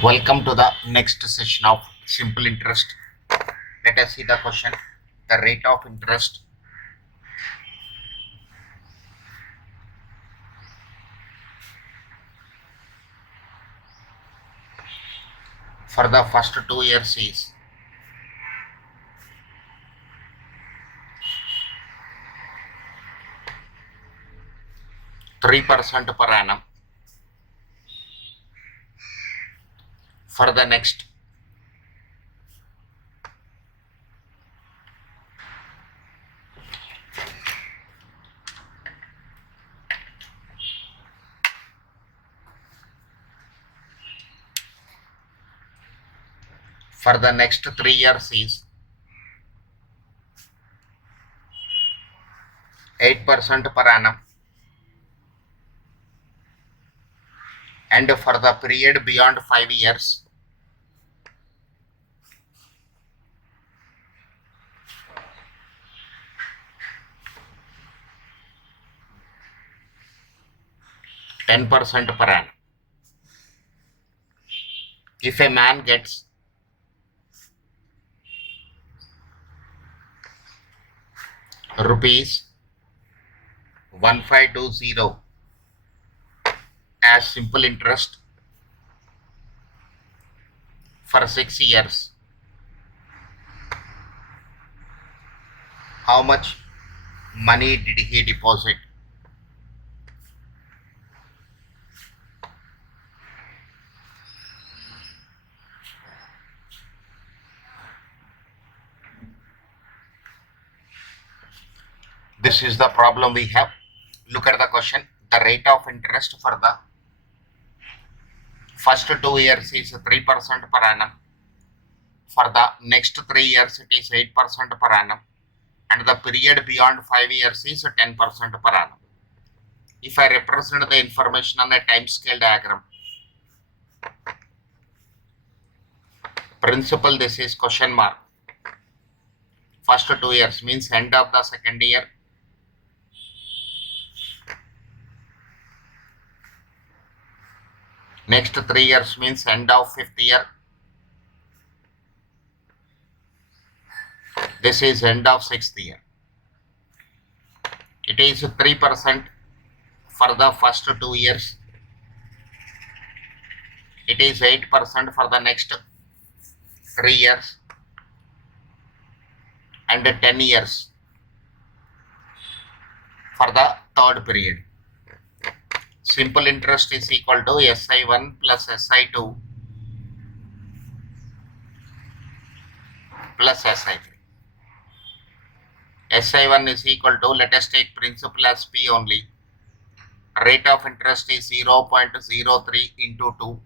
Welcome to the next session of simple interest. Let us see the question. The rate of interest for the first 2 years is 3% per annum. For the next 3 years is 8% per annum, and for the period beyond 5 years, %10 per annum. If a man gets rupees 1520 as simple interest for 6 years, how much money did he deposit? This is the problem we have. Look at the question. The rate of interest for the first 2 years is 3% per annum. For the next 3 years, it is 8% per annum. And the period beyond 5 years is 10% per annum. If I represent the information on a time scale diagram, principal, this is question mark. First 2 years means end of the second year. Next 3 years means end of 5th year. This is end of 6th year. It is 3% for the first 2 years. It is 8% for the next 3 years and 10 years for the third period. Simple interest is equal to SI1 plus SI2 plus SI3. SI1 is equal to, let us take principal as P only. Rate of interest is 0.03 into 2.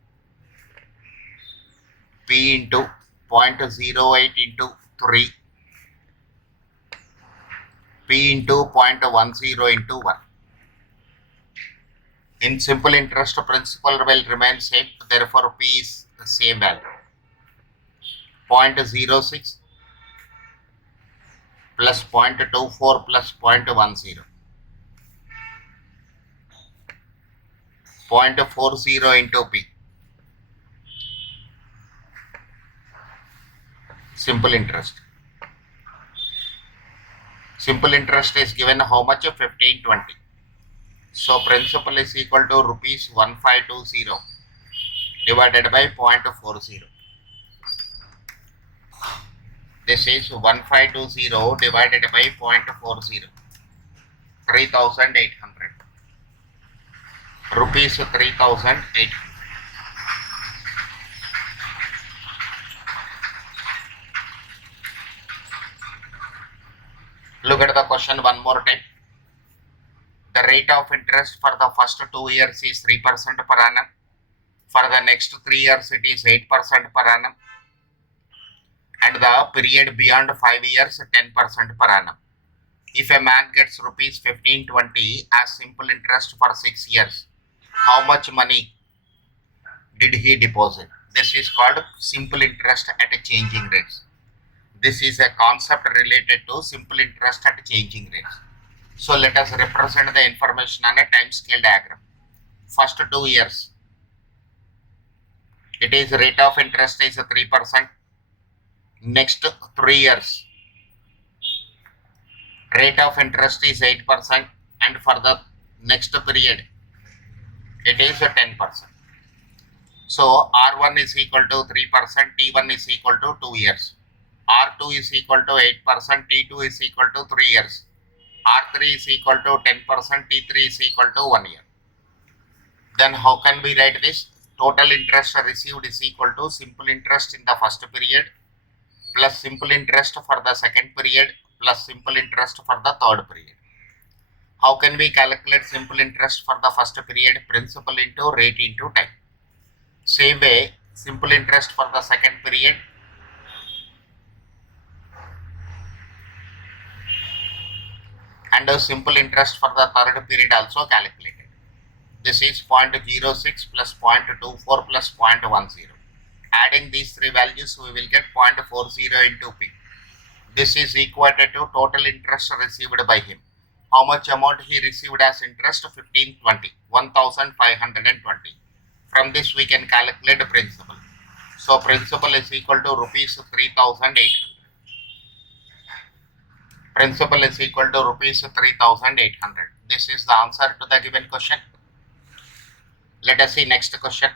P into 0.08 into 3. P into 0.10 into 1. In simple interest, principal will remain same, therefore P is the same value. 0.06 plus 0.24 plus 0.10. 0.40 into P. Simple interest. Simple interest is given how much? 1520. So principal is equal to rupees 1520 divided by 0.40. This is 1520 divided by 0.40. 3,800. Rupees 3,800. Look at the question one more time. The rate of interest for the first 2 years is 3% per annum. For the next 3 years, it is 8% per annum. And the period beyond 5 years, 10% per annum. If a man gets rupees 1520 as simple interest for 6 years, how much money did he deposit? This is called simple interest at changing rates. This is a concept related to simple interest at changing rates. So let us represent the information on a time scale diagram. First 2 years, It is rate of interest is 3%. Next 3 years, rate of interest is 8%, and for the next period, it is 10%. So R1 is equal to 3%, T1 is equal to 2 years. R2 is equal to 8%, T2 is equal to 3 years. R3 is equal to 10%, T3 is equal to 1 year. Then how can we write this? Total interest received is equal to simple interest in the first period plus simple interest for the second period plus simple interest for the third period. How can we calculate simple interest for the first period? Principal into rate into time. Same way, simple interest for the second period and a simple interest for the third period also calculated. This is 0.06 plus 0.24 plus 0.10. Adding these three values, we will get 0.40 into P. This is equated to total interest received by him. How much amount he received as interest? 1520. From this we can calculate principal. So principal is equal to rupees 3,800. Principal is equal to rupees 3,800. This is the answer to the given question. Let us see next question.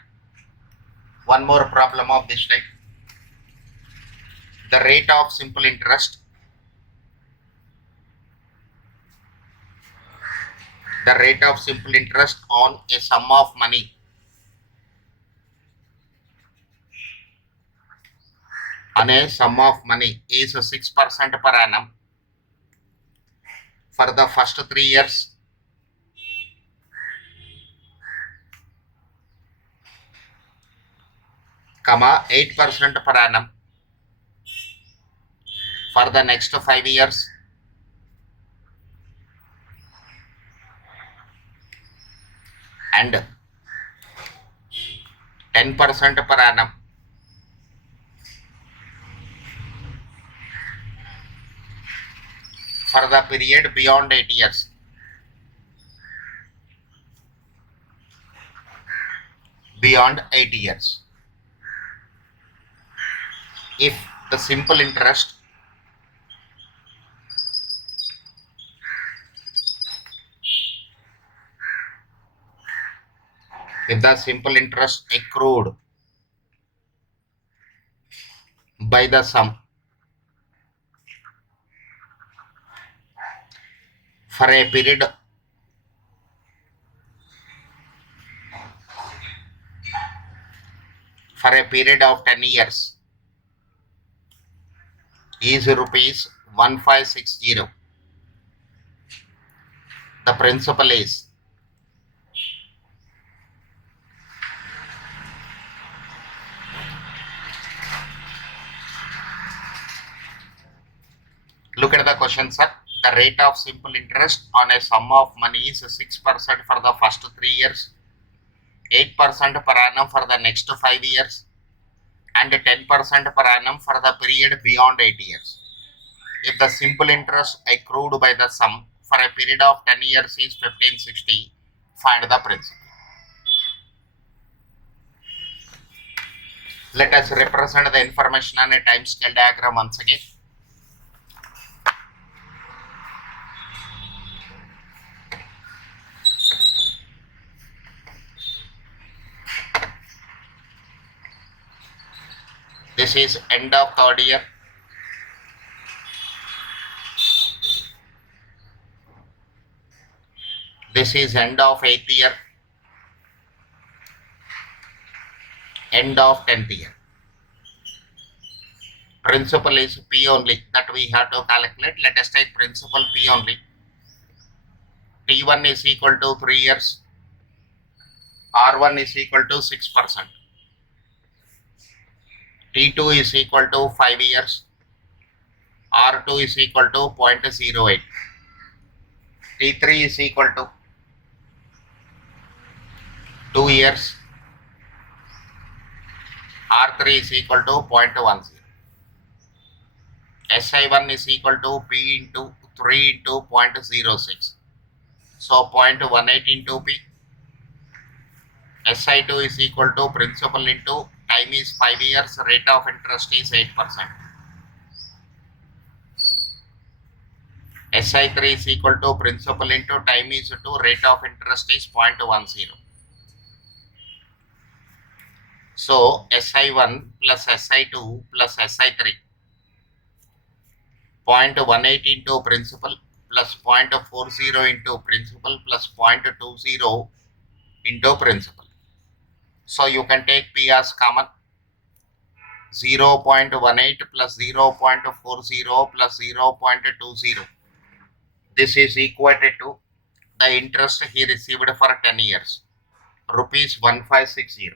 One more problem of this type. The rate of simple interest. The rate of simple interest on a sum of money is 6% per annum for the first 3 years comma 8% per annum for the next 5 years and 10% per annum for the period beyond 8 years. Beyond 8 years. If the simple interest accrued by the sum for a period of 10 years is rupees 1560. The principal is look at the question, sir. The rate of simple interest on a sum of money is 6% for the first 3 years, 8% per annum for the next 5 years, and 10% per annum for the period beyond 8 years. If the simple interest accrued by the sum for a period of 10 years is 1560, find the principal. Let us represent the information on a time scale diagram once again. This is end of third year. This is end of 8th year. End of 10th year. Principal is P only, that we have to calculate. Let us take principal P only. T1 is equal to 3 years. R1 is equal to 6%. T2 is equal to 5 years. R2 is equal to 0.08. T3 is equal to 2 years. R3 is equal to 0.10. SI1 is equal to P into 3 into 0.06. So 0.18 into P. SI2 is equal to principal into time time is 5 years, rate of interest is 8%. SI3 is equal to principal into time is 2, rate of interest is 0.10. So SI1 plus SI2 plus SI3, 0.18 into principal plus 0.40 into principal plus 0.20 into principal. So you can take P as common. 0.18 plus 0.40 plus 0.20. This is equated to the interest he received for 10 years, rupees 1560.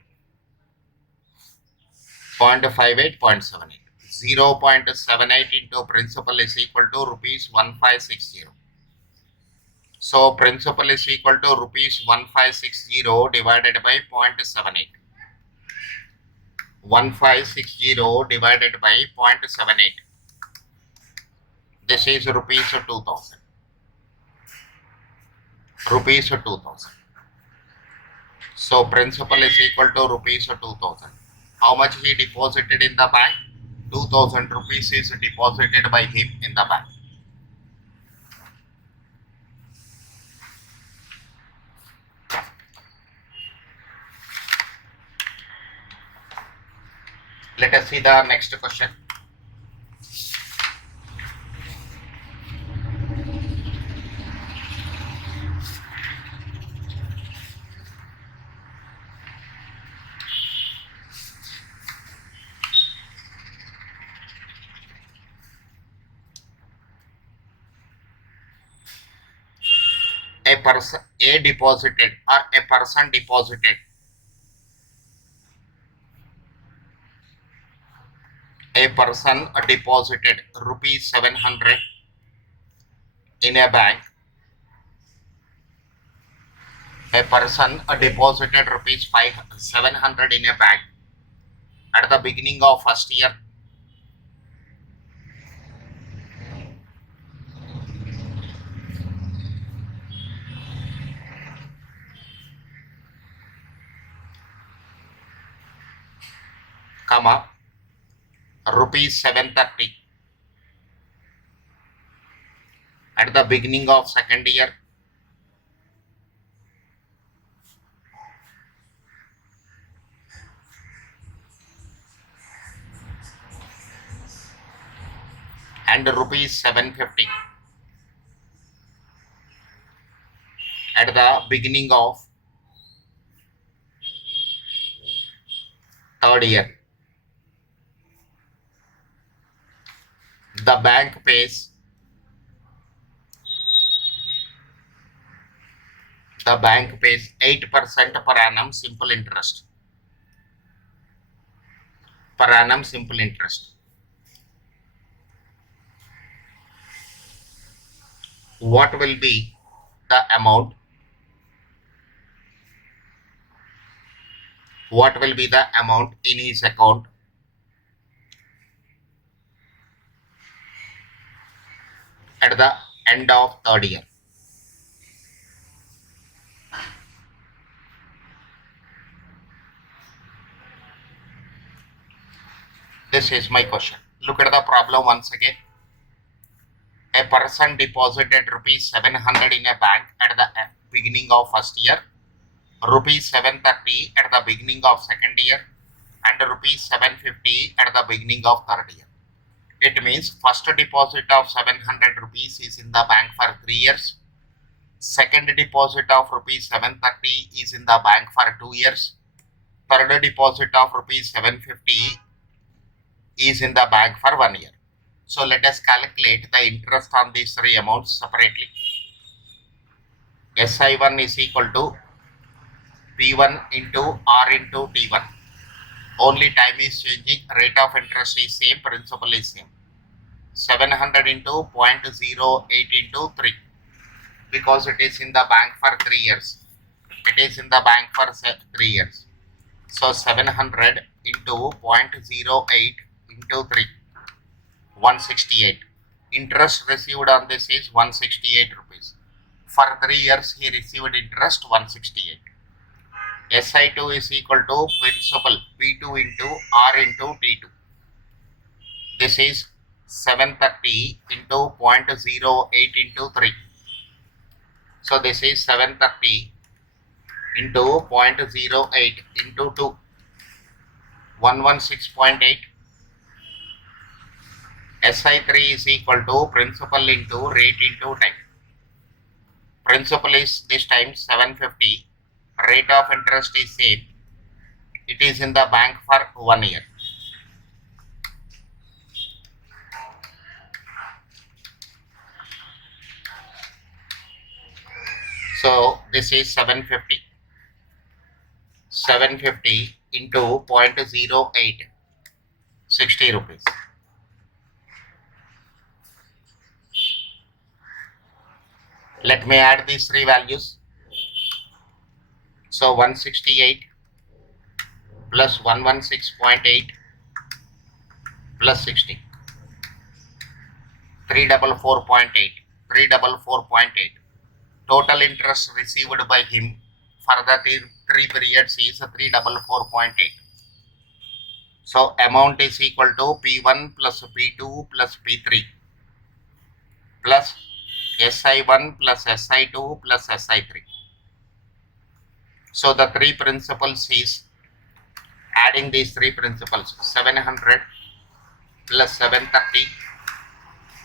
0.58, 0.78. 0.78 into principal is equal to rupees 1560. So principal is equal to rupees 1560 divided by 0.78. 1560 divided by 0.78. This is rupees 2000. Rupees 2000. So principal is equal to rupees 2000. How much he deposited in the bank? 2000 rupees is deposited by him in the bank. Let us see the next question. A deposited or a person deposited rupees 700 in a bank. A person deposited rupees 700 in a bank at the beginning of first year. Comma, rupees 730 at the beginning of second year. And rupees 750 at the beginning of third year. The bank pays 8% per annum simple interest. Per annum simple interest. What will be the amount? What will be the amount in his account at the end of third year? This is my question. Look at the problem once again. A person deposited rupees 700 in a bank at the beginning of first year, rupees 730 at the beginning of second year, and rupees 750 at the beginning of third year. It means first deposit of 700 rupees is in the bank for 3 years. Second deposit of rupees 730 is in the bank for 2 years. Third deposit of rupees 750 is in the bank for 1 year. So let us calculate the interest on these three amounts separately. SI1 is equal to P1 into R into T1. Only time is changing, rate of interest is same, principal is same. 700 into 0.08 into 3, because it is in the bank for 3 years. It is in the bank for 3 years. So 700 into 0.08 into 3, 168. Interest received on this is 168 rupees. For 3 years he received interest 168. SI2 is equal to principal P2 into R into T2. This is 730 into 0.08 into 3. So this is 730 into 0.08 into 2. 116.8. SI3 is equal to principal into rate into time. Principal is this time 750. Rate of interest is same. It is in the bank for 1 year. So this is 750. 750 into 0.08. 60 rupees. Let me add these three values. So 168 plus 116.8 plus 60. 344.8. 344.8. Total interest received by him for the three periods is 344.8. So amount is equal to P1 plus P2 plus P3 plus SI1 plus SI2 plus SI3. So the three principles is adding these three principles 700 plus 730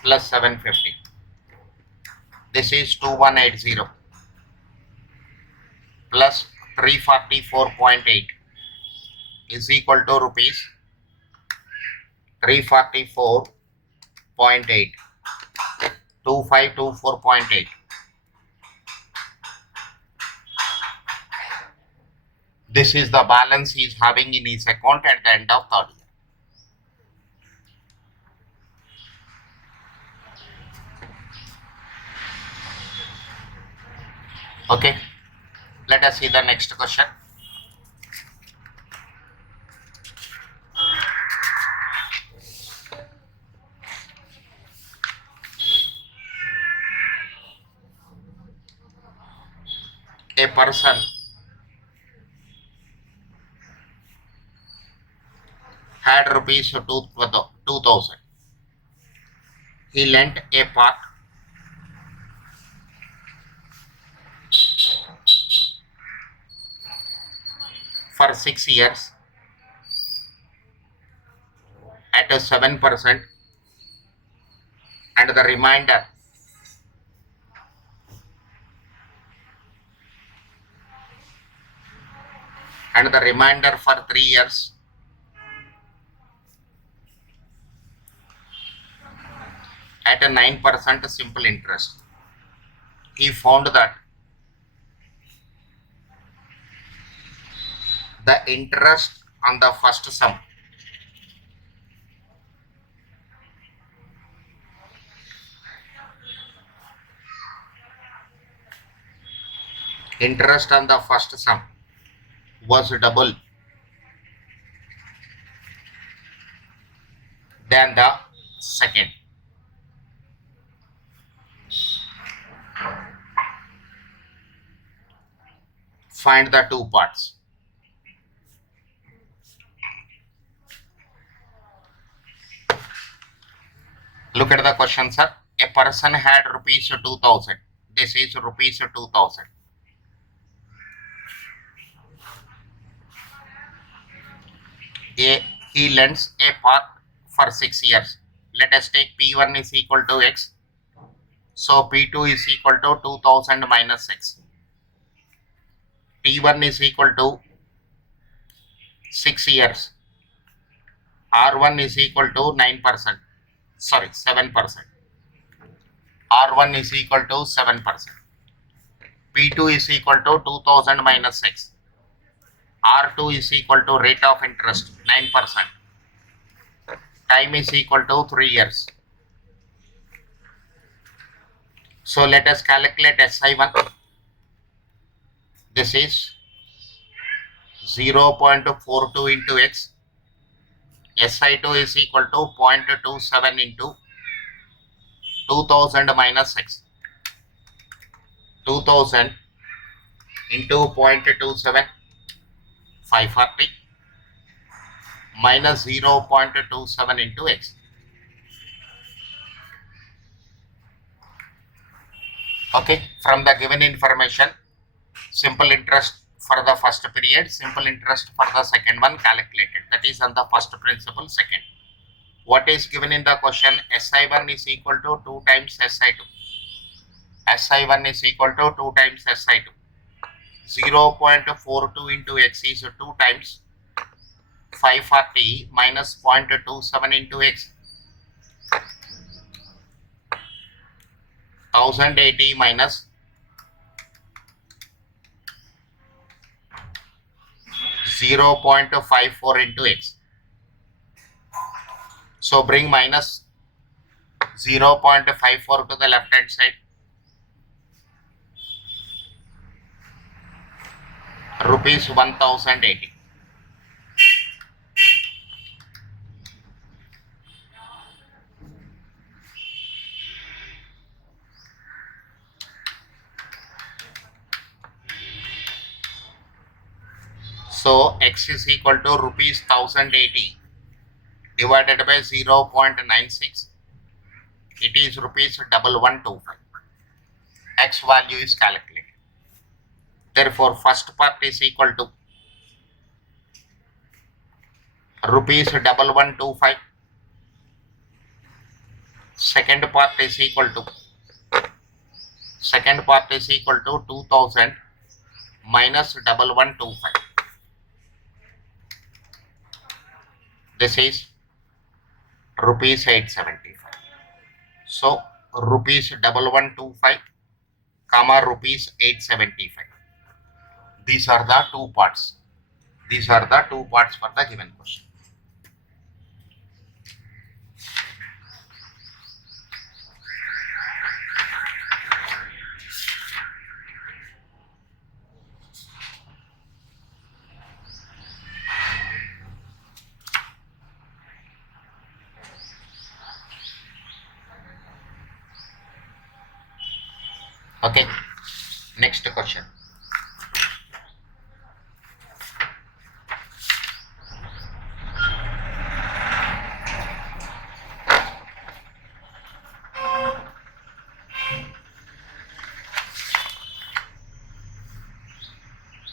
plus 750. This is 2180 plus 344.8 is equal to rupees 344.8. 2524.8. This is the balance he is having in his account at the end of third year. Okay, let us see the next question. A person had rupees 2000. He lent a part for 6 years at 7% and the remainder for 3 years at a 9% simple interest. He found that the interest on the first sum was double than the second. Find the two parts. Look at the question, sir. A person had rupees 2000. This is rupees 2000. He lends a part for 6 years. Let us take P1 is equal to X. So P2 is equal to 2000 minus X. P1 is equal to 6 years. R1 is equal to 9%. Sorry, 7%. R1 is equal to 7%. P2 is equal to 2000 minus X. R2 is equal to rate of interest 9%. Time is equal to 3 years. So let us calculate SI1. This is 0.42 into X. SI2 is equal to 0.27 into 2000 minus X. 2000 into 0.27 540 minus 0.27 into x. Okay, from the given information, simple interest for the first period, simple interest for the second one calculated. That is on the first principle, second. What is given in the question? SI1 is equal to 2 times SI2. SI1 is equal to 2 times SI2. 0.42 into x is 2 times 540 minus 0.27 into x. 1080 minus 0.54 into x. So bring minus 0.54 to the left hand side. Rupees 1080. So x is equal to rupees 1080 divided by 0.96. It is rupees 1125. X value is calculated. Therefore, first part is equal to rupees 1125. Second part is equal to 2000 minus 1125. This is rupees 875. So rupees 1125 comma rupees 875. These are the two parts. These are the two parts for the given question. Okay, next question.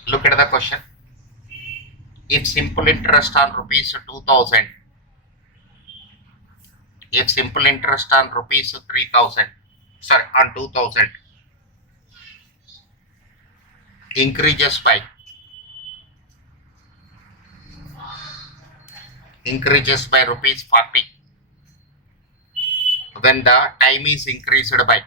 Look at the question. If simple interest on rupees 2000, if simple interest on rupees 3000, sorry, on 2000 increases by rupees 40 when the time is increased by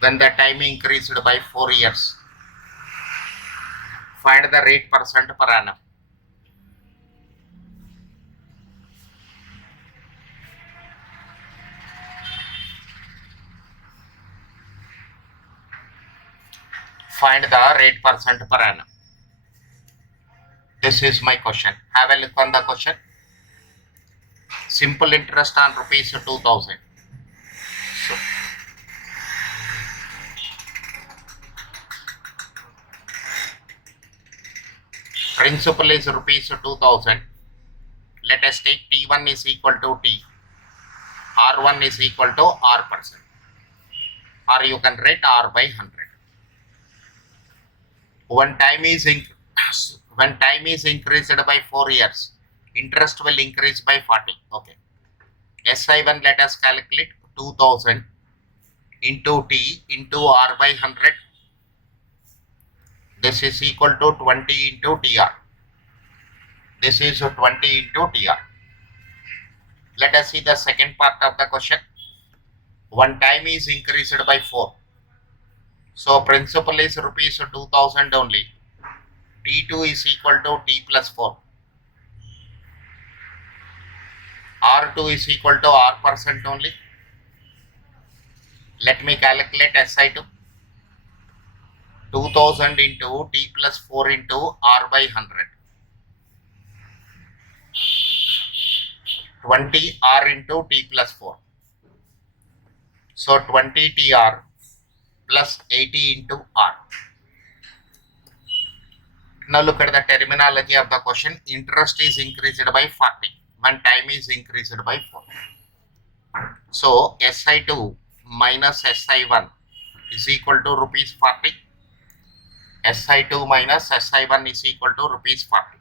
when the time increased by 4 years. Find the rate percent per annum. Find the rate percent per annum. This is my question. Have a look on the question. Simple interest on rupees 2000. So, principal is rupees 2000. Let us take T1 is equal to T. R1 is equal to R percent. Or you can write R by 100. When time is increased by 4 years, interest will increase by 40. Okay. SI1 let us calculate 2000 into T into R by 100. This is equal to 20 into TR. This is 20 into TR. Let us see the second part of the question. When time is increased by 4. So principal is rupees 2000 only. T2 is equal to T plus 4. R2 is equal to R percent only. Let me calculate SI2. 2000 into T plus 4 into R by 100. 20r into t plus 4. So 20tr plus 80 into r. Now look at the terminology of the question. Interest is increased by 40 when time is increased by 4. So SI2 minus SI1 is equal to rupees 40. SI2 minus SI1 is equal to rupees 40.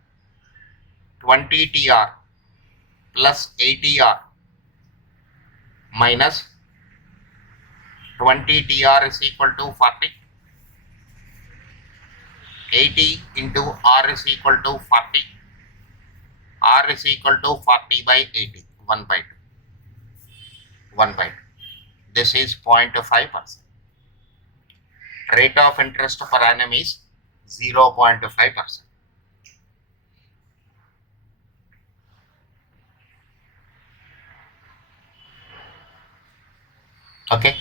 20tr plus 80r minus 20tr is equal to 40. 80 into r is equal to 40. R is equal to 40 by 80. 1 by 2. 1 by 2. This is 0.5%. Rate of interest per annum is 0.5%. Okay.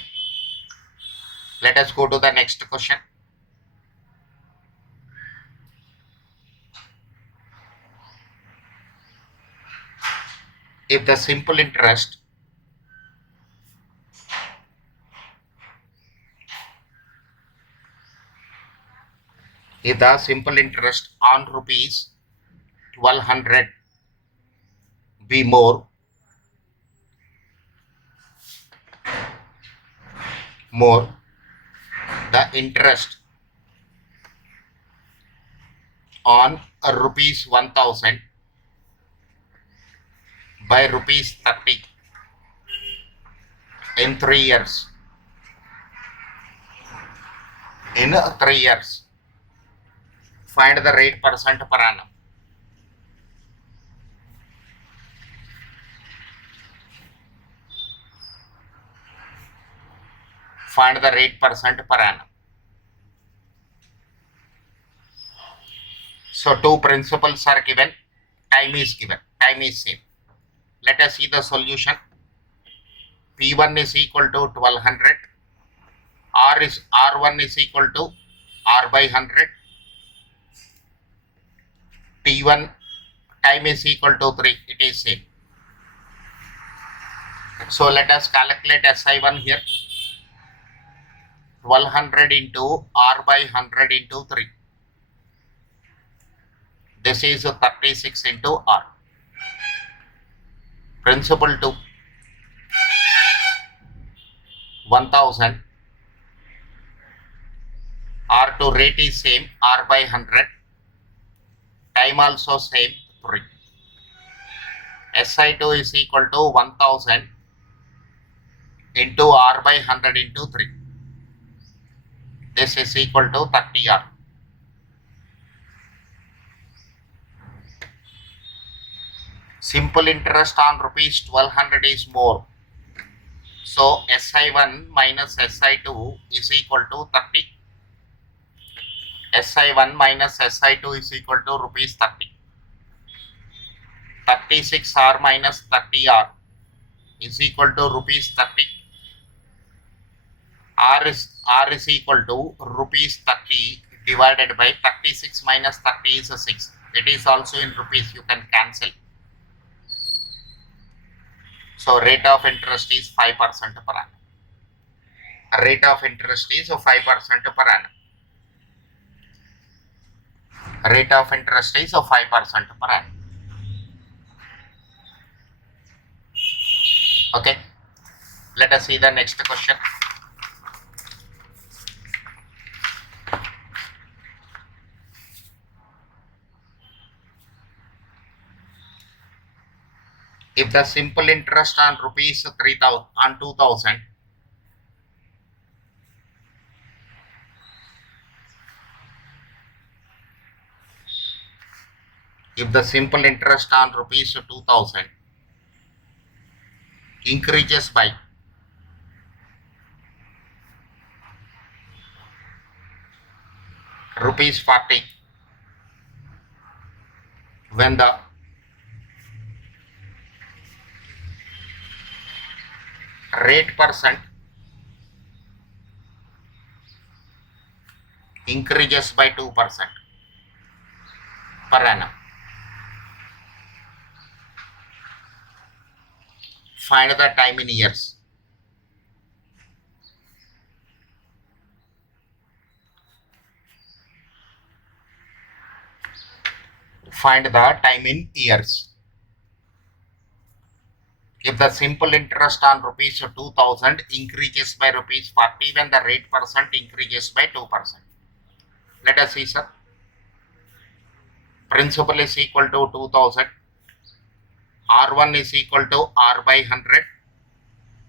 Let us go to the next question. If the simple interest on rupees 1200 be more, the interest on rupees 1000 by rupees 30 in 3 years. In 3 years, find the rate percent per annum. Find the rate percent per annum. So two principles are given, time is given, time is same. Let us see the solution. P1 is equal to 1200, R1 is equal to R by 100, T1 time is equal to 3, it is same. So let us calculate SI1 here. 1200 into R by 100 into 3. This is 36 into R. Principal 2. 1000. R2 rate is same, R by 100. Time also same, 3. SI2 is equal to 1000 into R by 100 into 3. This is equal to 30R. Simple interest on rupees 1200 is more. So SI1 minus SI2 is equal to 30. SI1 minus SI2 is equal to rupees 30. 36R minus 30R is equal to rupees 30. R is equal to rupees 30 divided by 36 minus 30 is 6. It is also in rupees, you can cancel. So rate of interest is 5% per annum. Rate of interest is 5% per annum. Rate of interest is 5% per annum. Okay. Let us see the next question. If the simple interest on rupees 3000 on 2000 if the simple interest on rupees 2000 increases by rupees 40 when the rate percent increases by 2% per annum. Find the time in years. Find the time in years. If the simple interest on rupees 2000 increases by rupees 40 when the rate percent increases by 2%. Let us see, sir. Principal is equal to 2000. R1 is equal to R by 100.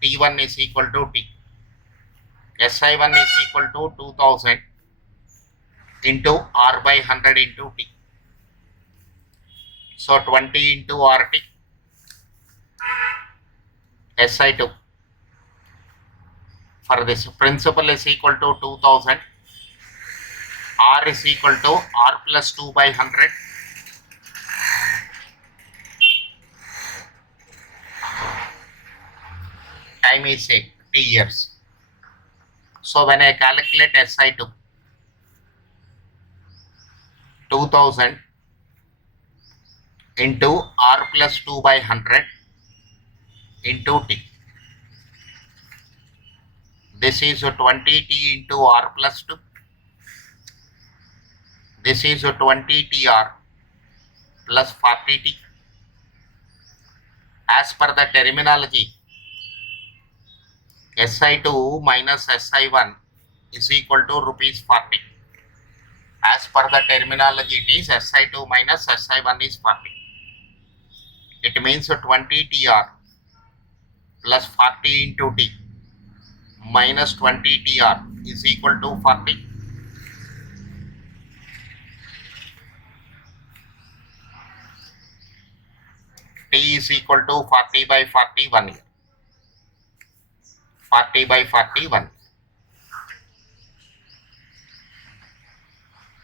T1 is equal to T. SI1 is equal to 2000 into R by 100 into T. So 20 into RT. SI2. For this, principal is equal to 2000. R is equal to R plus 2 by 100. Time is T years. So when I calculate SI2, 2000 into R plus 2 by 100 into T. This is 20T into R plus 2. This is 20TR plus 40T. As per the terminology, SI2 minus SI1 is equal to rupees 40. As per the terminology, it is SI2 minus SI1 is 40. It means 20TR plus 40 into T minus 20TR is equal to 40. T is equal to 40 by 40 1 year. 40 by 41.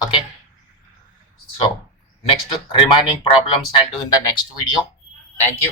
Okay. So next remaining problems I'll do in the next video. Thank you.